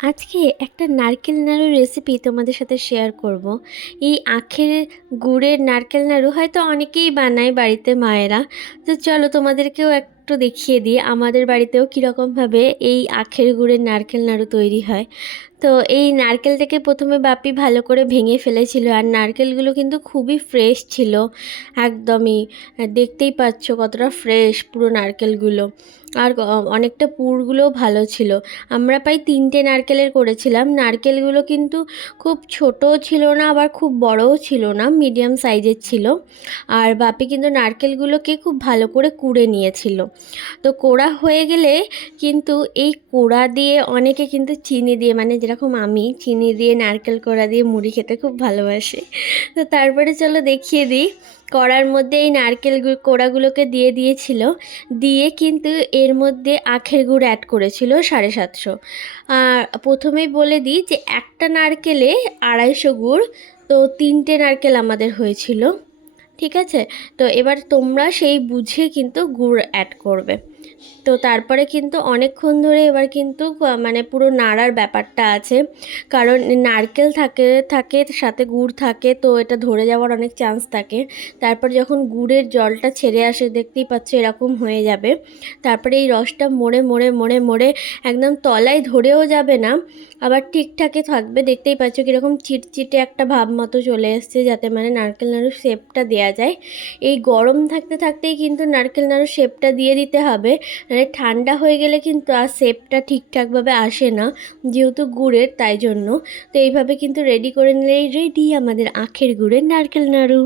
আজকে একটা নারকেল নাড়ুর রেসিপি তোমাদের সাথে শেয়ার করব। এই আখের গুড়ের নারকেল নাড়ু হয়তো অনেকেই বানায় বাড়িতে মায়েরা। তো চলো তোমাদেরকেও একটু দেখিয়ে দিই আমাদের বাড়িতেও কীরকমভাবে এই আখের গুড়ের নারকেল নাড়ু তৈরি হয়। তো এই নারকেলটাকে প্রথমে বাপি ভালো করে ভেঙে ফেলেছিল, আর নারকেলগুলো কিন্তু খুবই ফ্রেশ ছিল একদমই। দেখতেই পাচ্ছ কতটা ফ্রেশ পুরো নারকেলগুলো, আর অনেকটা পুরগুলোও ভালো ছিল। আমরা প্রায় 3টে নারকেলের করেছিলাম। নারকেলগুলো কিন্তু খুব ছোটও ছিল না, আবার খুব বড়ও ছিল না, মিডিয়াম সাইজের ছিল। আর বাপি কিন্তু নারকেলগুলোকে খুব ভালো করে কুড়ে নিয়েছিল। তো কোড়া হয়ে গেলে কিন্তু এই কোড়া দিয়ে অনেকে কিন্তু চিনি দিয়ে, মানে যেরকম আমি চিনি দিয়ে নারকেল কোড়া দিয়ে মুড়ি খেতে খুব ভালোবাসি। তো তারপরে চলো দেখিয়ে দিই। কড়ার মধ্যে এই নারকেল কোড়াগুলোকে দিয়ে দিয়েছিল, দিয়ে কিন্তু এর মধ্যে আখের গুড় অ্যাড করেছিল 750। আর প্রথমেই বলে দিই যে একটা নারকেলে 250 গুড়, তো 3টে নারকেল আমাদের হয়েছিল। ঠিক আছে, তো এবার তোমরা সেই বুঝে কিন্তু গুড় অ্যাড করবে। তো তারপরে কিন্তু অনেকক্ষণ ধরে এবার কিন্তু মানে পুরো নাড়ার ব্যাপারটা আছে, কারণ নারকেল থাকে থাকে সাথে গুড় থাকে, তো এটা ধরে যাওয়ার অনেক চান্স থাকে। তারপর যখন গুড়ের জলটা ছেড়ে আসে দেখতেই পাচ্ছ এরকম হয়ে যাবে। তারপরে এই রসটা মরে মরে মরে মরে একদম তলায় ধরেও যাবে না, আবার ঠিকঠাকই থাকবে। দেখতেই পাচ্ছ কীরকম চিটচিটে একটা ভাব মতো চলে এসছে, যাতে মানে নারকেল নাড়ুর শেপটা দেওয়া যায়। এই গরম থাকতে থাকতেই কিন্তু নারকেল নাড়ুর শেপটা দিয়ে দিতে হবে, নাহলে ঠান্ডা হয়ে গেলে কিন্তু আর শেপটা ঠিকঠাকভাবে আসে না, যেহেতু গুড়ের, তাই জন্য। তো এইভাবে কিন্তু রেডি করে নিলেই রেডি আমাদের আখের গুড়ের নারকেল নাড়ু।